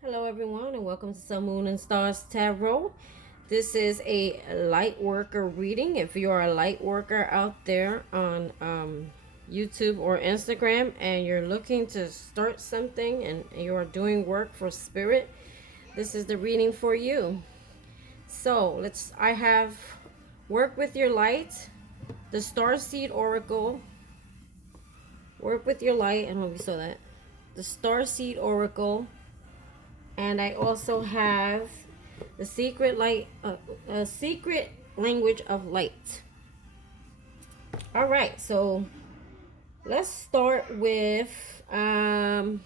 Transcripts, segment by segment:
Hello everyone and welcome to Sun, Moon, and Stars Tarot. This is a light worker reading. If you are a light worker out there on YouTube or Instagram and you're looking to start something and you are doing work for spirit, this is the reading for you. So I have Work with Your Light, the Starseed Oracle, Work with Your Light, and we saw that, the Starseed Oracle, and I also have the secret language of light. All right, so let's start with I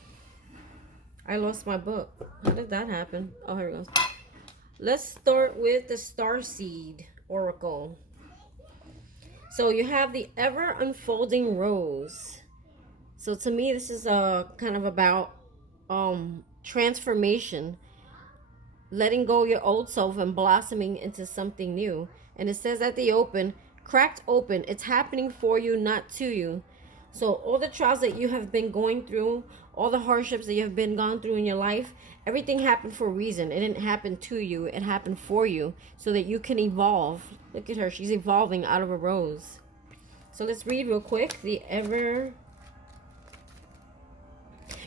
lost my book. How did that happen? Oh, here it goes. Let's start with the Starseed Oracle. So you have the ever unfolding rose. So to me, this is kind of about transformation, letting go your old self and blossoming into something new. And it says at the open, cracked open, it's happening for you, not to you. So all the trials that you have been going through, all the hardships that you have been gone through in your life, everything happened for a reason. It didn't happen to you, it happened for you so that you can evolve. Look at her, she's evolving out of a rose. So let's read real quick. The ever,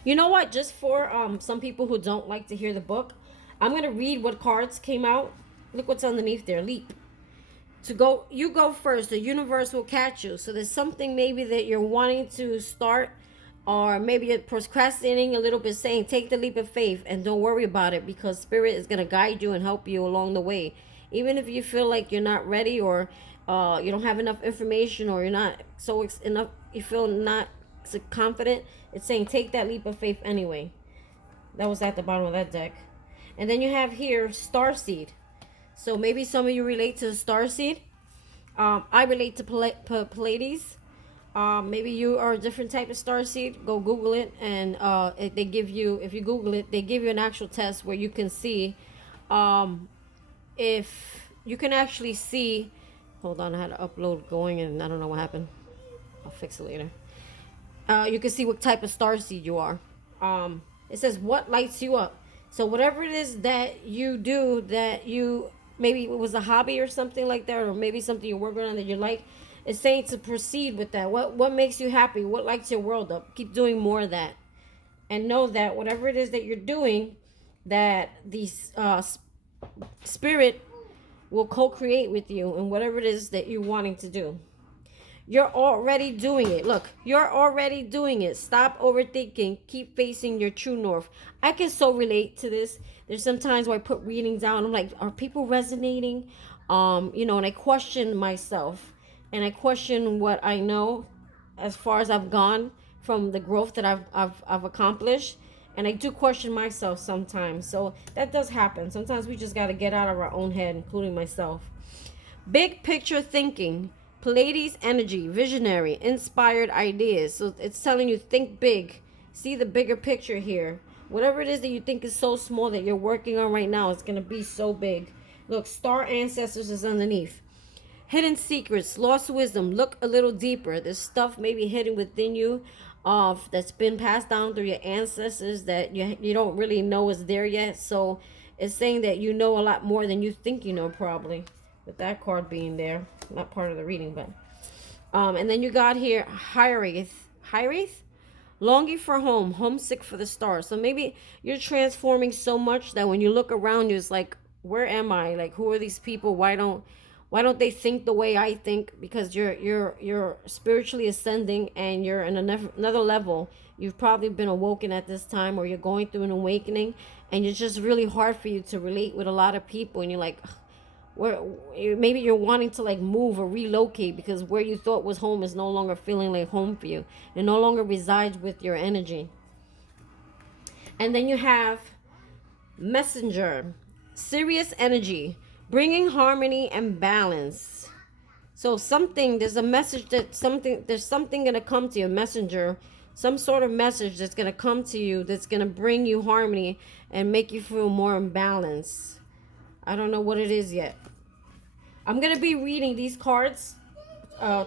you know what, just for some people who don't like to hear the book, I'm going to read what cards came out. Look what's underneath there. Leap. You go first. The universe will catch you. So there's something maybe that you're wanting to start, or maybe you're procrastinating a little bit, saying take the leap of faith and don't worry about it, because spirit is going to guide you and help you along the way. Even if you feel like you're not ready, or you don't have enough information, or you're not enough, you feel not so confident, it's saying take that leap of faith anyway. That was at the bottom of that deck. And then you have here Starseed. So maybe some of you relate to the Starseed. I relate to Pleiades. Maybe you are a different type of Starseed. Go Google it, and they give you, if you Google it, they give you an actual test where you can see, if you can actually see. Hold on, I had to upload going, and I don't know what happened. I'll fix it later. You can see what type of Starseed you are. It says what lights you up. So whatever it is that you do, that you, maybe it was a hobby or something like that, or maybe something you're working on that you like, it's saying to proceed with that. What makes you happy? What lights your world up? Keep doing more of that, and know that whatever it is that you're doing, that the spirit will co-create with you, and whatever it is that you're wanting to do. You're already doing it. Look, you're already doing it. Stop overthinking. Keep facing your true north. I can so relate to this. There's sometimes where I put readings down. I'm like, are people resonating? And I question myself, and I question what I know as far as I've gone from the growth that I've accomplished. And I do question myself sometimes. So that does happen. Sometimes we just got to get out of our own head, including myself. Big picture thinking. Pleiades energy, visionary, inspired ideas. So it's telling you think big. See the bigger picture here. Whatever it is that you think is so small that you're working on right now, it's going to be so big. Look, star ancestors is underneath. Hidden secrets, lost wisdom. Look a little deeper. There's stuff maybe hidden within you that's been passed down through your ancestors that you don't really know is there yet. So it's saying that you know a lot more than you think you know, probably, with that card being there. Not part of the reading, but and then you got here Hiraeth, longing for home, homesick for the stars. So maybe you're transforming so much that when you look around you, it's like, where am I? Like, who are these people? Why don't they think the way I think? Because you're spiritually ascending, and you're in another level. You've probably been awoken at this time, or you're going through an awakening, and it's just really hard for you to relate with a lot of people, and you're like, where maybe you're wanting to like move or relocate, because where you thought was home is no longer feeling like home for you. It no longer resides with your energy. And then you have messenger, serious energy, bringing harmony and balance. So there's a message there's something going to come to you, messenger, some sort of message that's going to come to you that's going to bring you harmony and make you feel more in balance. I don't know what it is yet. I'm going to be reading these cards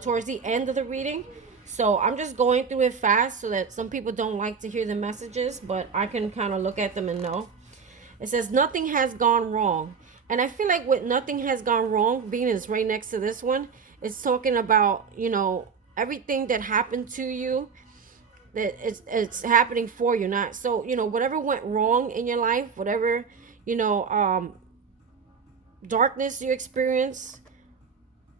towards the end of the reading. So I'm just going through it fast so that some people don't like to hear the messages, but I can kind of look at them and know. It says nothing has gone wrong. And I feel like with nothing has gone wrong, being is right next to this one, it's talking about, you know, everything that happened to you, that it's happening for you, not so, you know, whatever went wrong in your life, whatever, you know, darkness you experienced,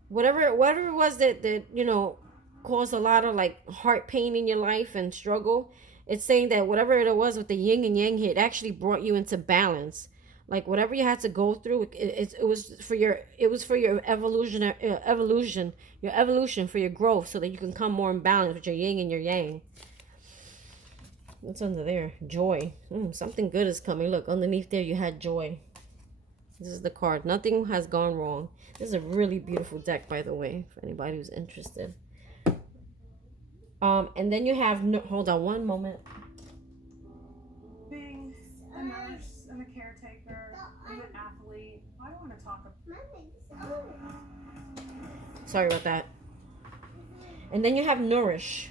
whatever it was that you know caused a lot of like heart pain in your life and struggle. It's saying that whatever it was with the yin and yang here, it actually brought you into balance. Like whatever you had to go through, it was for your, it was for your your evolution, for your growth, so that you can come more in balance with your yin and your yang. What's under there? Joy. Something good is coming. Look, underneath there you had joy. This is the card. Nothing has gone wrong. This is a really beautiful deck, by the way, for anybody who's interested. And then you have, no, hold on one moment. Being a nurse and a caretaker and an athlete, I want to talk about. Sorry about that. And then you have nourish.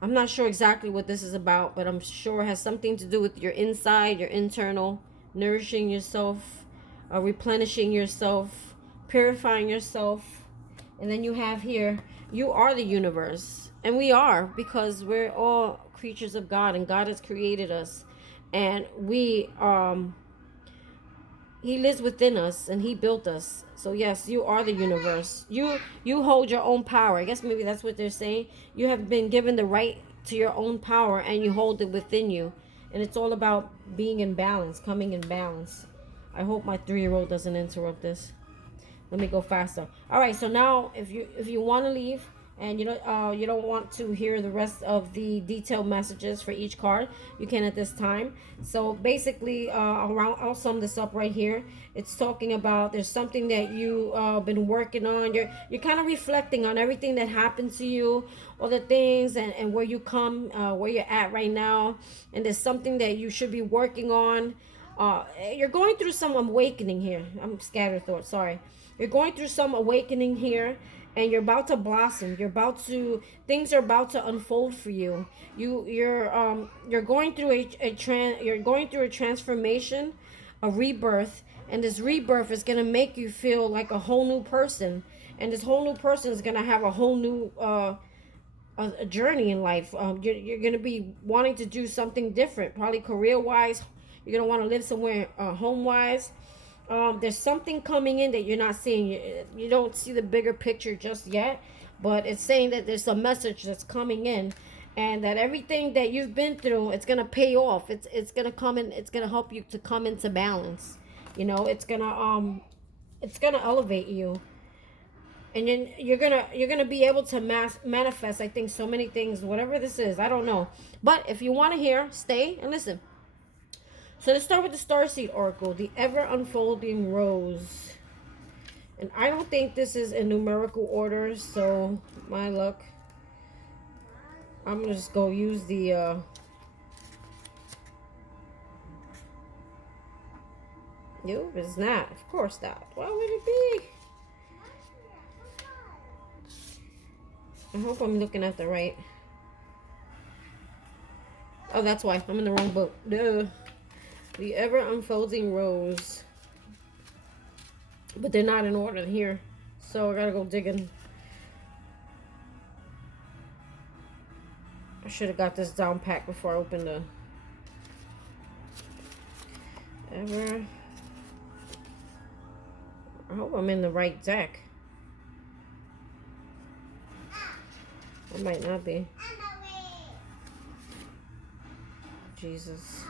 I'm not sure exactly what this is about, but I'm sure it has something to do with your inside, your internal, nourishing yourself, replenishing yourself, purifying yourself. And then you have here, you are the universe. And we are, because we're all creatures of God, and God has created us. And we he lives within us, and he built us. So yes, you are the universe. You hold your own power. I guess maybe that's what they're saying. You have been given the right to your own power, and you hold it within you. And it's all about being in balance, coming in balance. I hope my 3-year-old doesn't interrupt this. Let me go faster. All right, so now if you want to leave, and you don't want to hear the rest of the detailed messages for each card, you can at this time. So basically, I'll sum this up right here. It's talking about, there's something that you been working on. You're kind of reflecting on everything that happened to you, all the things, and where you come, where you're at right now. And there's something that you should be working on. You're going through some awakening here. I'm scattered thoughts, sorry. You're going through some awakening here, and you're about to blossom. Things are about to unfold for you. You're going through you're going through a transformation, a rebirth, and this rebirth is going to make you feel like a whole new person. And this whole new person is going to have a whole new a journey in life. You're going to be wanting to do something different, probably career wise. You're going to want to live somewhere home wise. There's something coming in that you're not seeing. You don't see the bigger picture just yet, but it's saying that there's a message that's coming in, and that everything that you've been through, it's gonna pay off. It's gonna come in. It's gonna help you to come into balance. You know, it's gonna elevate you, and you're gonna be able to manifest. I think so many things. Whatever this is, I don't know. But if you want to hear, stay and listen. So let's start with the Starseed Oracle, the ever unfolding rose. And I don't think this is in numerical order, so my luck. I'm gonna just go use the Nope, it's not. Of course not. Why would it be? I hope I'm looking at the right. Oh, that's why. I'm in the wrong book. Duh. The ever unfolding rose. But they're not in order here. So I gotta go digging. I should have got this down packed before I opened the ever. I hope I'm in the right deck. I might not be. Jesus.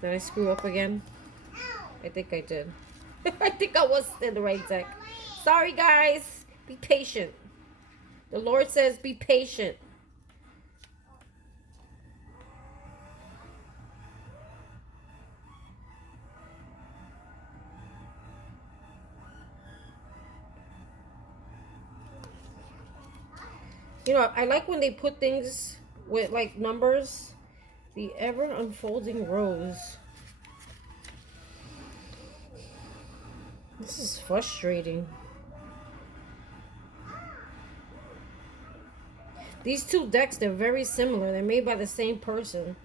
Did I screw up again? I think I did. I think I was in the right deck. Sorry, guys. Be patient. The Lord says be patient. You know, I like when they put things with like numbers. The ever unfolding rose. This is frustrating. These two decks, they're very similar. They're made by the same person.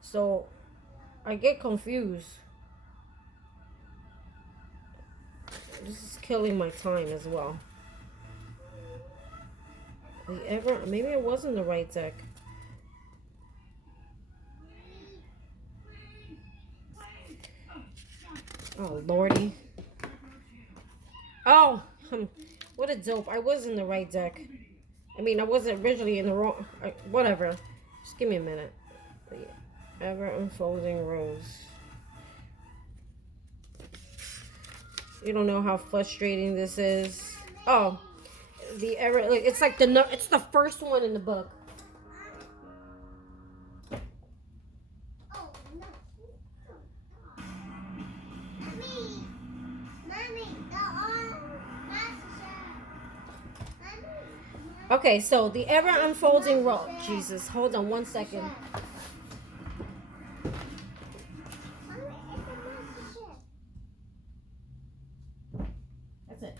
So I get confused. This is killing my time as well. Maybe it wasn't the right deck. Oh, lordy. Oh, what a dope. I was in the right deck. I mean, I wasn't originally in the wrong... whatever. Just give me a minute. The ever unfolding rose. You don't know how frustrating this is. Oh, the ever... It's like it's the first one in the book. Okay, so the ever unfolding rose. Jesus, hold on one second. That's it.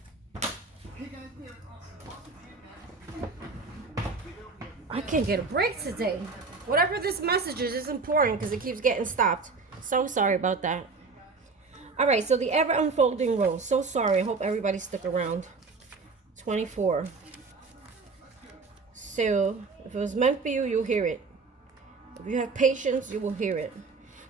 I can't get a break today. Whatever this message is important because it keeps getting stopped. So sorry about that. All right, so the ever unfolding rose. So sorry. I hope everybody stuck around. 24. So if it was meant for you, you'll hear it. If you have patience, you will hear it.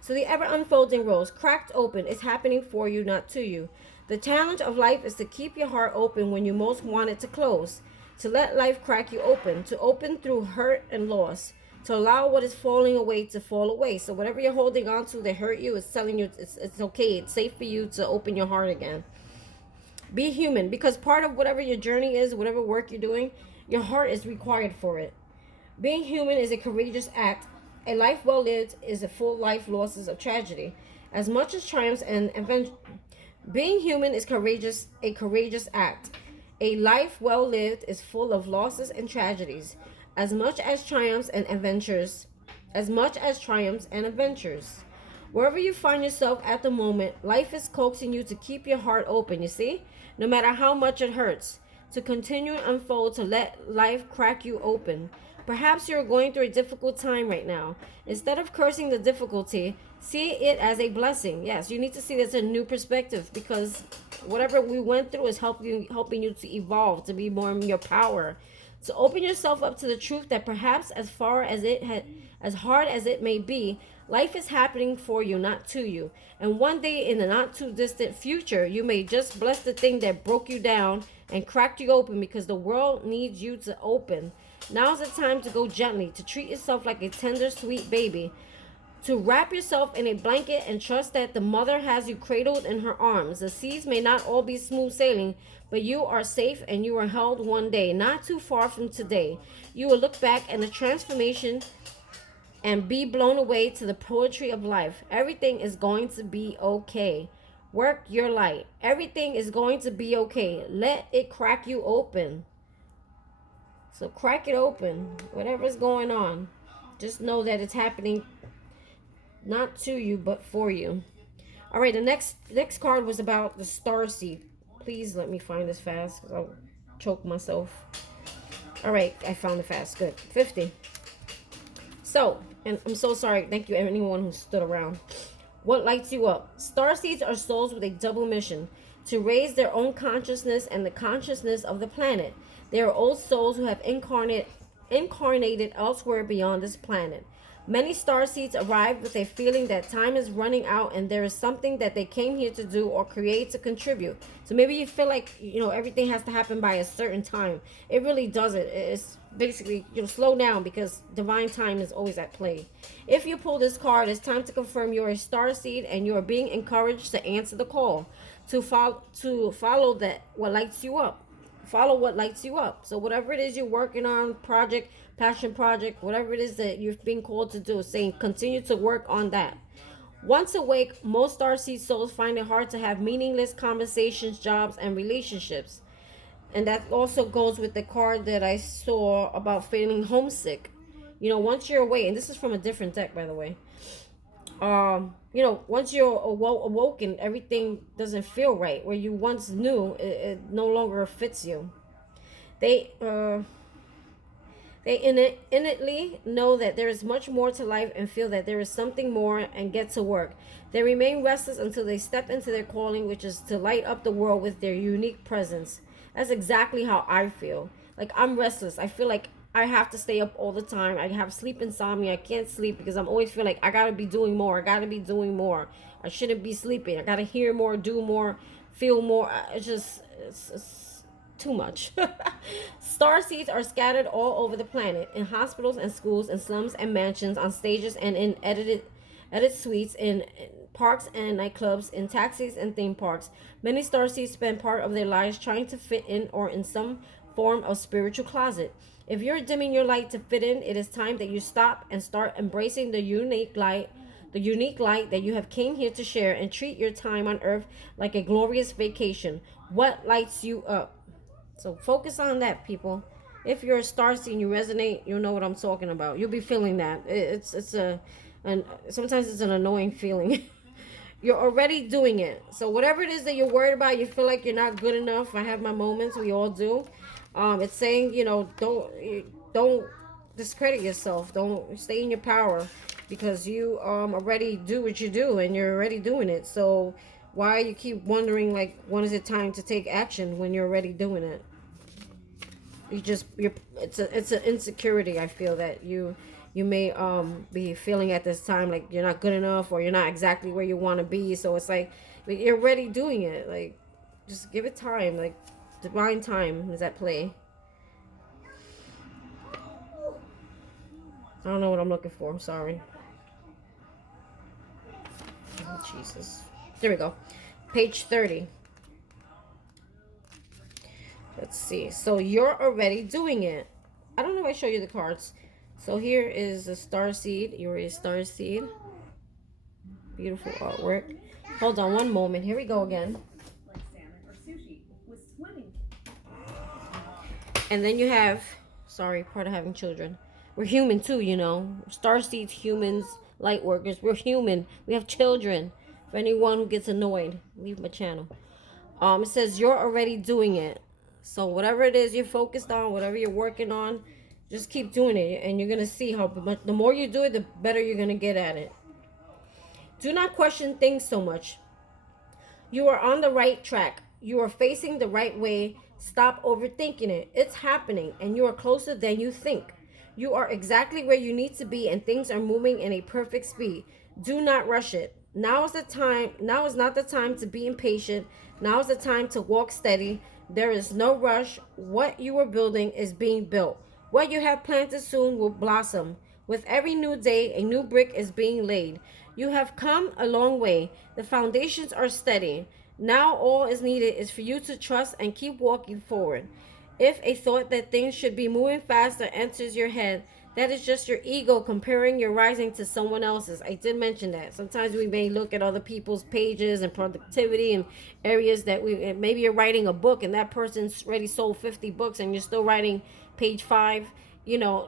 So the ever unfolding rose, cracked open, is happening for you, not to you. The challenge of life is to keep your heart open when you most want it to close, to let life crack you open, to open through hurt and loss, to allow what is falling away to fall away. So whatever you're holding on to that hurt you, it's telling you it's okay. It's safe for you to open your heart again. Be human, because part of whatever your journey is, whatever work you're doing, your heart is required for it. Being human is a courageous act. A life well lived is a full life losses of tragedy, as much as triumphs and adventure. Being human is a courageous act. A life well lived is full of losses and tragedies, as much as triumphs and adventures. Wherever you find yourself at the moment, life is coaxing you to keep your heart open, you see? No matter how much it hurts, to continue and unfold, to let life crack you open. Perhaps you're going through a difficult time right now. Instead of cursing the difficulty, see it as a blessing. Yes, you need to see this in a new perspective, because whatever we went through is helping you to evolve, to be more in your power. So open yourself up to the truth that perhaps as hard as it may be, life is happening for you, not to you. And one day in the not too distant future, you may just bless the thing that broke you down and cracked you open, because the world needs you to open. Now's the time to go gently, to treat yourself like a tender, sweet baby, to wrap yourself in a blanket and trust that the mother has you cradled in her arms. The seas may not all be smooth sailing, but you are safe and you are held one day, not too far from today. You will look back at the transformation and be blown away to the poetry of life. Everything is going to be okay. Work your light. Everything is going to be okay. Let it crack you open. So crack it open. Whatever's going on, just know that it's happening not to you, but for you. All right, the next card was about the Starseed. Please let me find this fast, because I'll choke myself. All right, I found it fast. Good. 50. So, and I'm so sorry. Thank you, anyone who stood around. What lights you up? Starseeds are souls with a double mission: to raise their own consciousness and the consciousness of the planet. They are old souls who have incarnated elsewhere beyond this planet. Many starseeds arrive with a feeling that time is running out and there is something that they came here to do or create to contribute. So maybe you feel like, everything has to happen by a certain time. It really doesn't. It's basically, slow down, because divine time is always at play. If you pull this card, it's time to confirm you're a starseed and you are being encouraged to answer the call, to follow what lights you up. Follow what lights you up. So whatever it is you're working on, project, passion project, whatever it is that you're being called to do, saying continue to work on that. Once awake, most starseed souls find it hard to have meaningless conversations, jobs, and relationships. And that also goes with the card that I saw about feeling homesick. Once you're away, and this is from a different deck, by the way. Once you're awoken, everything doesn't feel right. Where you once knew, it no longer fits you. They innately know that there is much more to life and feel that there is something more and get to work. They remain restless until they step into their calling, which is to light up the world with their unique presence. That's exactly how I feel. Like, I'm restless. I feel like I have to stay up all the time. I have sleep insomnia. I can't sleep because I'm always feel like I gotta be doing more. I gotta be doing more. I shouldn't be sleeping. I gotta hear more, do more, feel more. It's just it's too much. Star seeds are scattered all over the planet, in hospitals and schools, in slums and mansions, on stages and in edit suites, in parks and nightclubs, in taxis and theme parks. Many star seeds spend part of their lives trying to fit in or in some form of spiritual closet. If you're dimming your light to fit in, it is time that you stop and start embracing the unique light that you have came here to share, and treat your time on earth like a glorious vacation. What lights you up? So focus on that, people. If you're a star seed and you resonate, you'll know what I'm talking about. You'll be feeling that. It's a and sometimes it's an annoying feeling. You're already doing it. So whatever it is that you're worried about, you feel like you're not good enough. I have my moments. We all do. It's saying, don't discredit yourself. Don't stay in your power, because you already do what you do and you're already doing it. So why you keep wondering, like, when is it time to take action when you're already doing it? It's an insecurity. I feel that you may be feeling at this time like you're not good enough, or you're not exactly where you want to be. So it's like you're already doing it. Like, just give it time. Like, divine time is at play. I don't know what I'm looking for. I'm sorry. Oh, Jesus. There we go. Page 30. Let's see. So you're already doing it. I don't know if I show you the cards. So here is a star seed. You're a star seed. Beautiful artwork. Hold on one moment. Here we go again. And then you have, sorry, part of having children. We're human too, you know. Star seeds, humans, light workers. We're human. We have children. For anyone who gets annoyed, leave my channel. It says you're already doing it. So whatever it is you're focused on, whatever you're working on, just keep doing it, and you're gonna see how much. The more you do it, the better you're gonna get at it. Do not question things so much. You are on the right track. You are facing the right way. Stop overthinking it. It's happening, and you are closer than you think. You are exactly where you need to be, and things are moving in a perfect speed. Do not rush it. Now is the time. Now is not the time to be impatient. Now is the time to walk steady. There is no rush. What you are building is being built. What you have planted soon will blossom. With every new day, a new brick is being laid. You have come a long way. The foundations are steady. Now all is needed is for you to trust and keep walking forward. If a thought that things should be moving faster enters your head, that is just your ego comparing your rising to someone else's. I did mention that. Sometimes we may look at other people's pages and productivity and areas that maybe you're writing a book and that person's already sold 50 books and you're still writing page 5.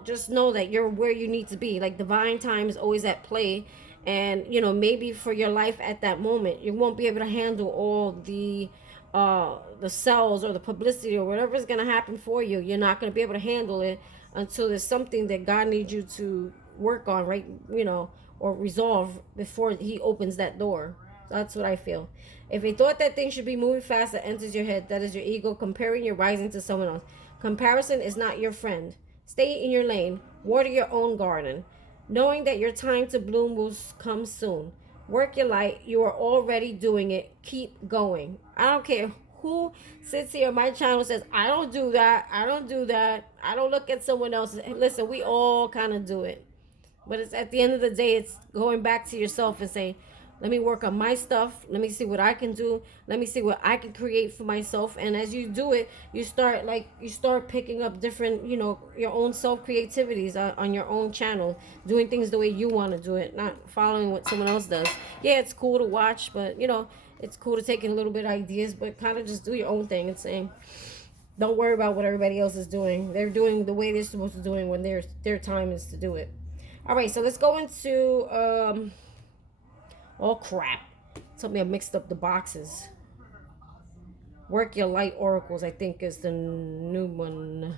Just know that you're where you need to be. Like, divine time is always at play. And maybe for your life at that moment, you won't be able to handle all the sales or the publicity or whatever is going to happen for you. You're not going to be able to handle it until there's something that God needs you to work on, right? Or resolve before he opens that door. So that's what I feel. If a thought that things should be moving fast that enters your head, that is your ego comparing your rising to someone else. Comparison is not your friend. Stay in your lane. Water your own garden, knowing that your time to bloom will come soon. Work your light. You are already doing it. Keep going. I don't care who sits here on my channel and says, I don't do that. I don't do that. I don't look at someone else. Listen, we all kind of do it. But it's at the end of the day, it's going back to yourself and saying, let me work on my stuff. Let me see what I can do. Let me see what I can create for myself. And as you do it, you start picking up different, your own self creativities on your own channel, doing things the way you want to do it, not following what someone else does. Yeah, it's cool to watch, but it's cool to take in a little bit of ideas, but kind of just do your own thing and saying, don't worry about what everybody else is doing. They're doing the way they're supposed to do it when their time is to do it. All right, so let's go into oh crap. Tell me I mixed up the boxes. Work Your Light Oracles, I think, is the new one.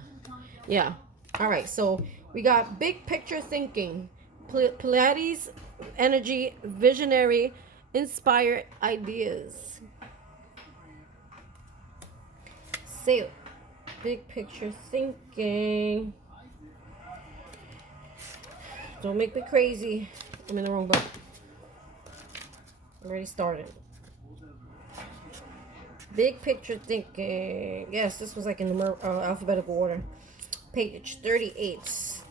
Yeah. All right, so we got big picture thinking, Pilates energy, visionary, inspired ideas. Say big picture thinking. Don't make me crazy. I'm in the wrong book. Already started. Big picture thinking. Yes, this was like in the alphabetical order. Page 38.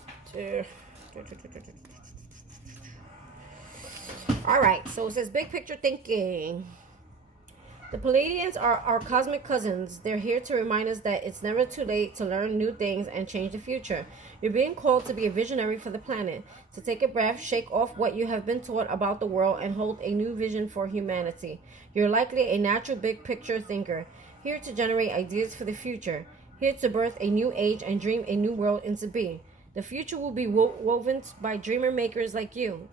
All right, so it says big picture thinking. The Palladians are our cosmic cousins. They're here to remind us that it's never too late to learn new things and change the future. You're being called to be a visionary for the planet, to take a breath, shake off what you have been taught about the world, and hold a new vision for humanity. You're likely a natural big picture thinker, here to generate ideas for the future, here to birth a new age and dream a new world into being. The future will be woven by dream makers like you,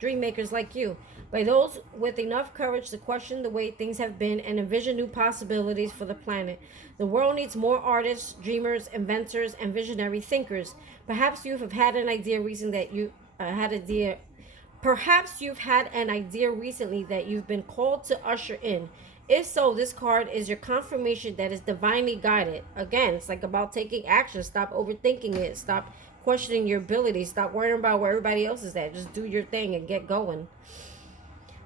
by those with enough courage to question the way things have been and envision new possibilities for the planet. The world needs more artists, dreamers, inventors, and visionary thinkers. Perhaps you have had an idea recently that you had idea. Perhaps you've had an idea recently that you've been called to usher in. If so, this card is your confirmation that it's divinely guided. Again, it's like about taking action. Stop overthinking it. Stop questioning your abilities. Stop worrying about where everybody else is at. Just do your thing and get going.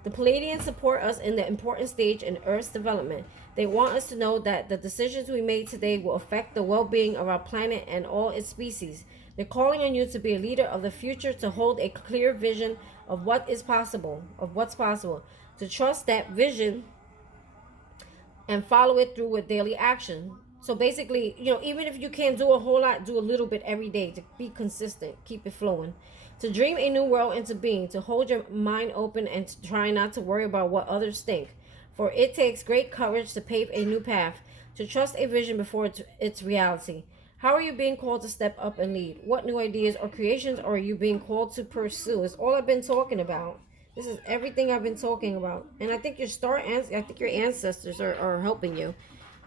The Palladians support us in the important stage in Earth's development. They want us to know that the decisions we made today will affect the well-being of our planet and all its species. They're calling on you to be a leader of the future, to hold a clear vision of what's possible, to trust that vision and follow it through with daily action. So basically, even if you can't do a whole lot, do a little bit every day to be consistent, keep it flowing. To dream a new world into being, to hold your mind open and to try not to worry about what others think. For it takes great courage to pave a new path, to trust a vision before it's reality. How are you being called to step up and lead? What new ideas or creations are you being called to pursue? It's all I've been talking about. This is everything I've been talking about. And I think I think your ancestors are helping you.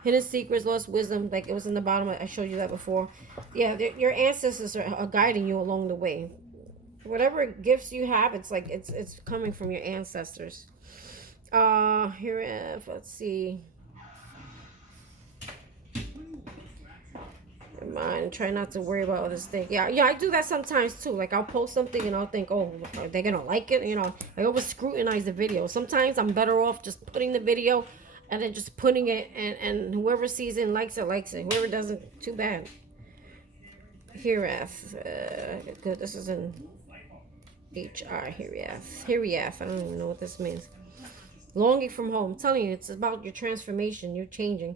Hidden secrets, lost wisdom, like it was in the bottom. I showed you that before. Yeah, your ancestors are guiding you along the way. Whatever gifts you have, it's like it's coming from your ancestors. Here, let's see. Mind, try not to worry about this thing. Yeah, I do that sometimes too. Like I'll post something and I'll think, oh, are they gonna like it? I always scrutinize the video. Sometimes I'm better off just putting the video and then just putting it, and whoever sees it and likes it, likes it. Whoever doesn't, too bad. Hereath, good. This is in HR. Hereath. I don't even know what this means. Longing from home. I'm telling you, it's about your transformation. You're changing.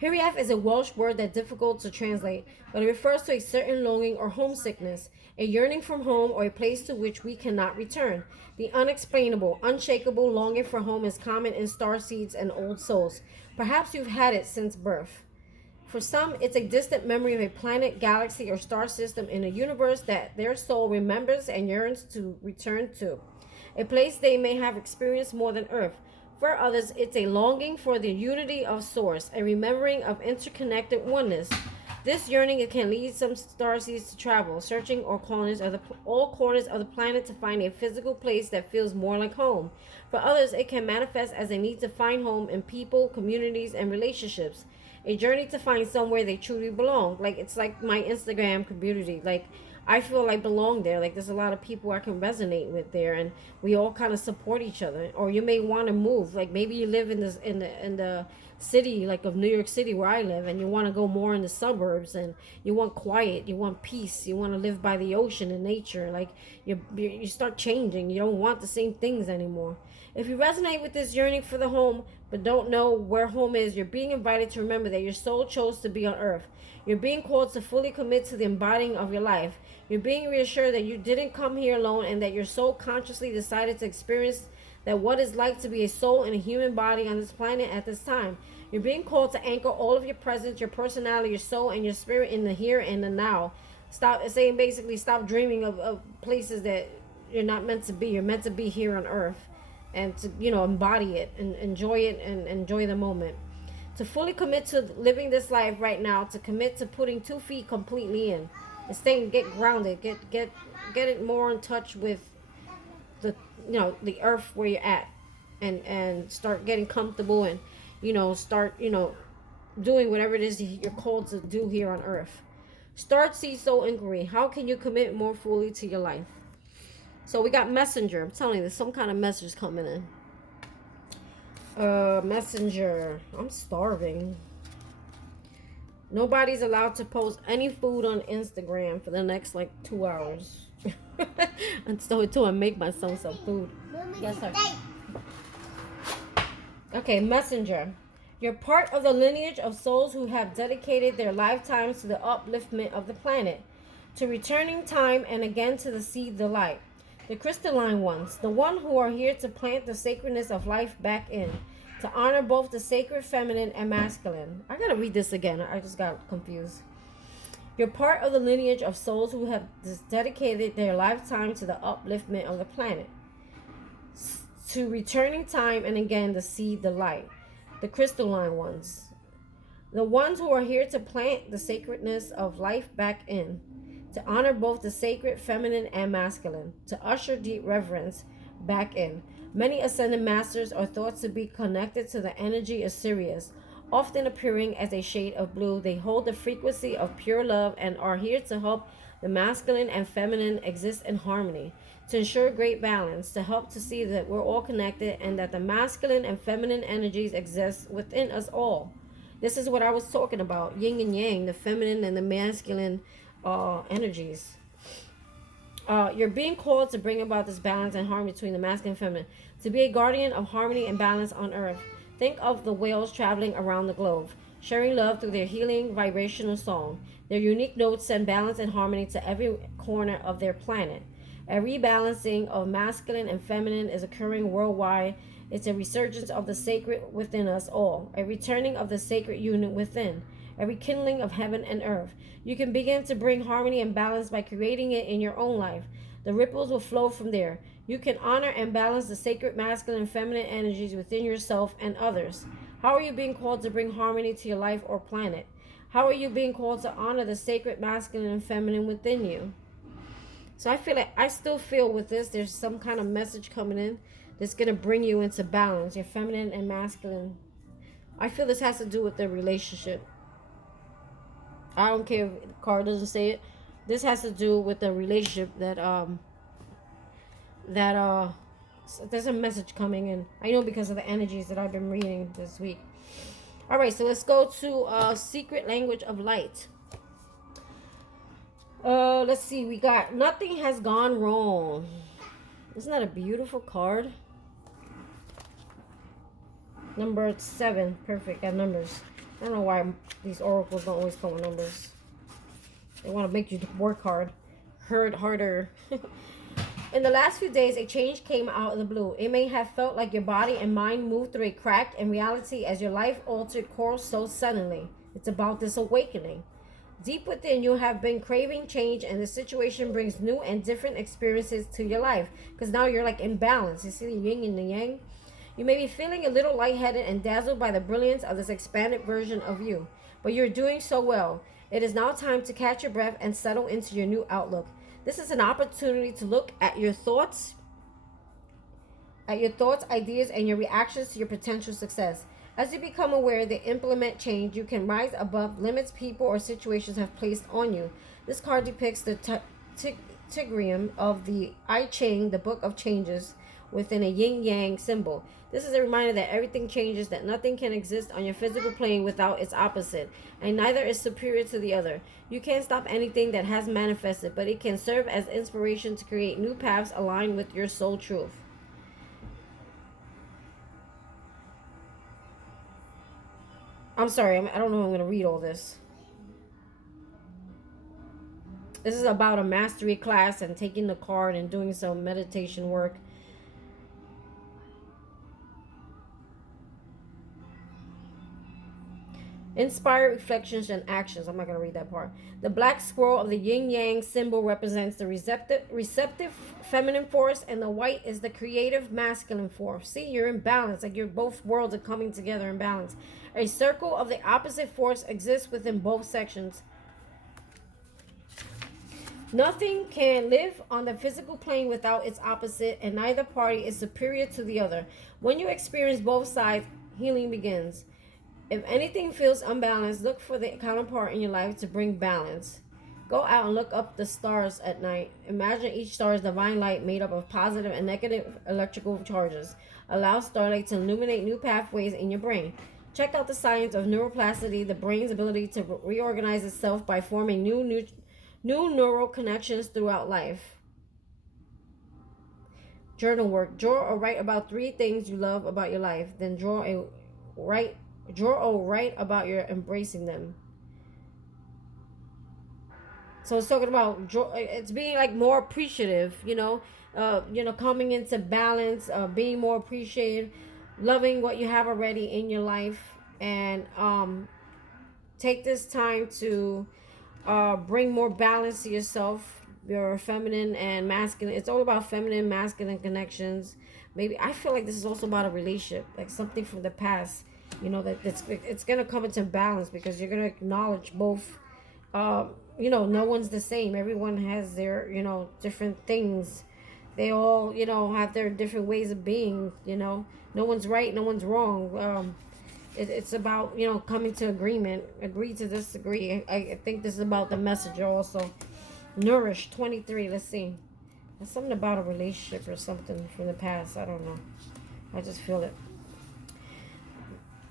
Hiriaf is a Welsh word that's difficult to translate, but it refers to a certain longing or homesickness, a yearning from home or a place to which we cannot return. The unexplainable, unshakable longing for home is common in starseeds and old souls. Perhaps you've had it since birth. For some, it's a distant memory of a planet, galaxy, or star system in a universe that their soul remembers and yearns to return to, a place they may have experienced more than Earth. For others, it's a longing for the unity of Source, a remembering of interconnected oneness. This yearning it can lead some starseeds to travel, searching all corners of the planet to find a physical place that feels more like home. For others, it can manifest as a need to find home in people, communities, and relationships. A journey to find somewhere they truly belong. Like it's like my Instagram community. Like I feel I belong there. Like there's a lot of people I can resonate with there, and we all kind of support each other. Or you may want to move. Like maybe you live in the city, like of New York City where I live, and you want to go more in the suburbs, and you want quiet, you want peace, you want to live by the ocean and nature. Like you start changing. You don't want the same things anymore. If you resonate with this yearning for the home, but don't know where home is, you're being invited to remember that your soul chose to be on earth. You're being called to fully commit to the embodying of your life. You're being reassured that you didn't come here alone and that your soul consciously decided to experience that what it's like to be a soul in a human body on this planet at this time. You're being called to anchor all of your presence, your personality, your soul, and your spirit in the here and the now. Stop saying basically stop dreaming of places that you're not meant to be. You're meant to be here on earth and to embody it and enjoy it and enjoy the moment. To fully commit to living this life right now, to commit to putting 2 feet completely in. It's saying get grounded, get it more in touch with the, you know, the earth where you're at, and start getting comfortable, and, you know, start, you know, doing whatever it is you're called to do here on earth. Start see soul inquiry. How can you commit more fully to your life? So we got messenger. I'm telling you, there's some kind of message coming in. Messenger. I'm starving. Nobody's allowed to post any food on Instagram for the next like 2 hours. Until I make myself some food. Yes, sir. Okay, messenger. You're part of the lineage of souls who have dedicated their lifetimes to the upliftment of the planet, to returning time and again to the seed, the light. The crystalline ones, the one who are here to plant the sacredness of life back in, to honor both the sacred feminine and masculine. I gotta read this again. I just got confused. You're part of the lineage of souls who have dedicated their lifetime to the upliftment of the planet, to returning time and again to see the light. The crystalline ones, the ones who are here to plant the sacredness of life back in, to honor both the sacred feminine and masculine, to usher deep reverence back in. Many ascended masters are thought to be connected to the energy of Sirius, often appearing as a shade of blue. They hold the frequency of pure love and are here to help the masculine and feminine exist in harmony, to ensure great balance, to help to see that we're all connected and that the masculine and feminine energies exist within us all. This is what I was talking about, yin and yang, the feminine and the masculine energies. You're being called to bring about this balance and harmony between the masculine and feminine, to be a guardian of harmony and balance on earth. Think of the whales traveling around the globe, sharing love through their healing vibrational song. Their unique notes send balance and harmony to every corner of their planet. A rebalancing of masculine and feminine is occurring worldwide. It's a resurgence of the sacred within us all, a returning of the sacred unit within, a rekindling of heaven and earth. You can begin to bring harmony and balance by creating it in your own life. The ripples will flow from there. You can honor and balance the sacred masculine and feminine energies within yourself and others. How are you being called to bring harmony to your life or planet? How are you being called to honor the sacred masculine and feminine within you? So I still feel with this, there's some kind of message coming in that's going to bring you into balance, your feminine and masculine. I feel this has to do with the relationship. I don't care if the card doesn't say it. This has to do with the relationship there's a message coming in. I know because of the energies that I've been reading this week. All right, so let's go to secret language of light. Let's see. We got nothing has gone wrong. Isn't that a beautiful card? Number 7. Perfect. Got numbers. I don't know why these oracles don't always come with numbers. They want to make you work harder. In the last few days, a change came out of the blue. It may have felt like your body and mind moved through a crack in reality as your life altered course so suddenly. It's about this awakening. Deep within, you have been craving change, and the situation brings new and different experiences to your life. Because now you're like in balance. You see the yin and the yang? You may be feeling a little lightheaded and dazzled by the brilliance of this expanded version of you. But you're doing so well. It is now time to catch your breath and settle into your new outlook. This is an opportunity to look at your thoughts, ideas, and your reactions to your potential success. As you become aware that implement change, you can rise above limits people or situations have placed on you. This card depicts the Tigrium of the I Ching, the Book of Changes, within a yin-yang symbol. This is a reminder that everything changes, that nothing can exist on your physical plane without its opposite, and neither is superior to the other. You can't stop anything that has manifested, but it can serve as inspiration to create new paths aligned with your soul truth. I'm sorry, I don't know if I'm going to read all this. This is about a mastery class and taking the card and doing some meditation work. Inspired reflections and actions. I'm not going to read that part. The black squirrel of the yin-yang symbol represents the receptive feminine force, and the white is the creative masculine force. See, you're in balance. Like both worlds are coming together in balance. A circle of the opposite force exists within both sections. Nothing can live on the physical plane without its opposite, and neither party is superior to the other. When you experience both sides, healing begins. If anything feels unbalanced, look for the counterpart in your life to bring balance. Go out and look up the stars at night. Imagine each star is divine light made up of positive and negative electrical charges. Allow starlight to illuminate new pathways in your brain. Check out the science of neuroplasticity, the brain's ability to reorganize itself by forming new neural connections throughout life. Journal work. Draw or write about 3 things you love about your life. Then write draw or write about your embracing them. So it's talking about it's being like more appreciative, coming into balance, being more appreciative, loving what you have already in your life, and take this time to bring more balance to yourself, your feminine and masculine. It's all about feminine, masculine connections. Maybe I feel like this is also about a relationship, like something from the past. It's gonna come into balance because you're gonna acknowledge both. No one's the same. Everyone has their different things. They all have their different ways of being. No one's right, no one's wrong. It's about coming to agreement, agree to disagree. I think this is about the messenger also. Nourish 23. Let's see. There's something about a relationship or something from the past. I don't know. I just feel it.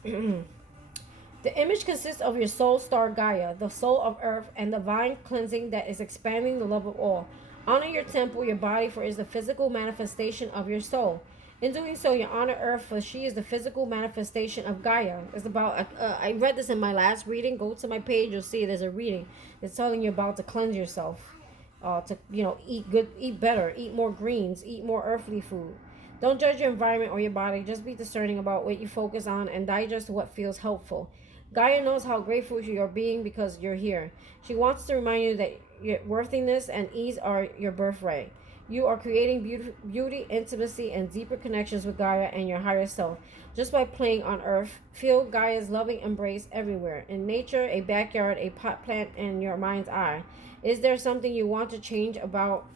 The image consists of your soul star Gaia, the soul of earth, and divine cleansing that is expanding the love of all. Honor your temple, your body, for it is the physical manifestation of your soul. In doing so, you honor earth, for she is the physical manifestation of Gaia. It's about, I read this in my last reading. Go to my page, you'll see there's a reading. It's telling you about to cleanse yourself. To eat better, eat more greens, eat more earthly food. Don't judge your environment or your body. Just be discerning about what you focus on and digest what feels helpful. Gaia knows how grateful you are being because you're here. She wants to remind you that your worthiness and ease are your birthright. You are creating beauty, intimacy, and deeper connections with Gaia and your higher self. Just by playing on Earth, feel Gaia's loving embrace everywhere. In nature, a backyard, a pot plant, and your mind's eye. Is there something you want to change about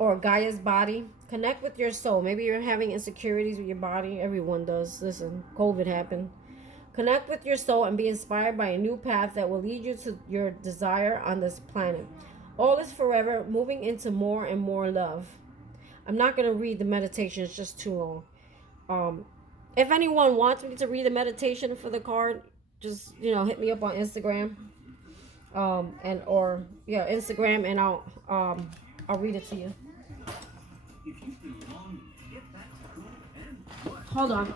or Gaia's body? Connect with your soul. Maybe you're having insecurities with your body. Everyone does. Listen, COVID happened. Connect with your soul and be inspired by a new path that will lead you to your desire on this planet. All is forever, moving into more and more love. I'm not going to read the meditation. It's just too long. If anyone wants me to read the meditation for the card, just, hit me up on Instagram. Instagram, and I'll read it to you. Hold on.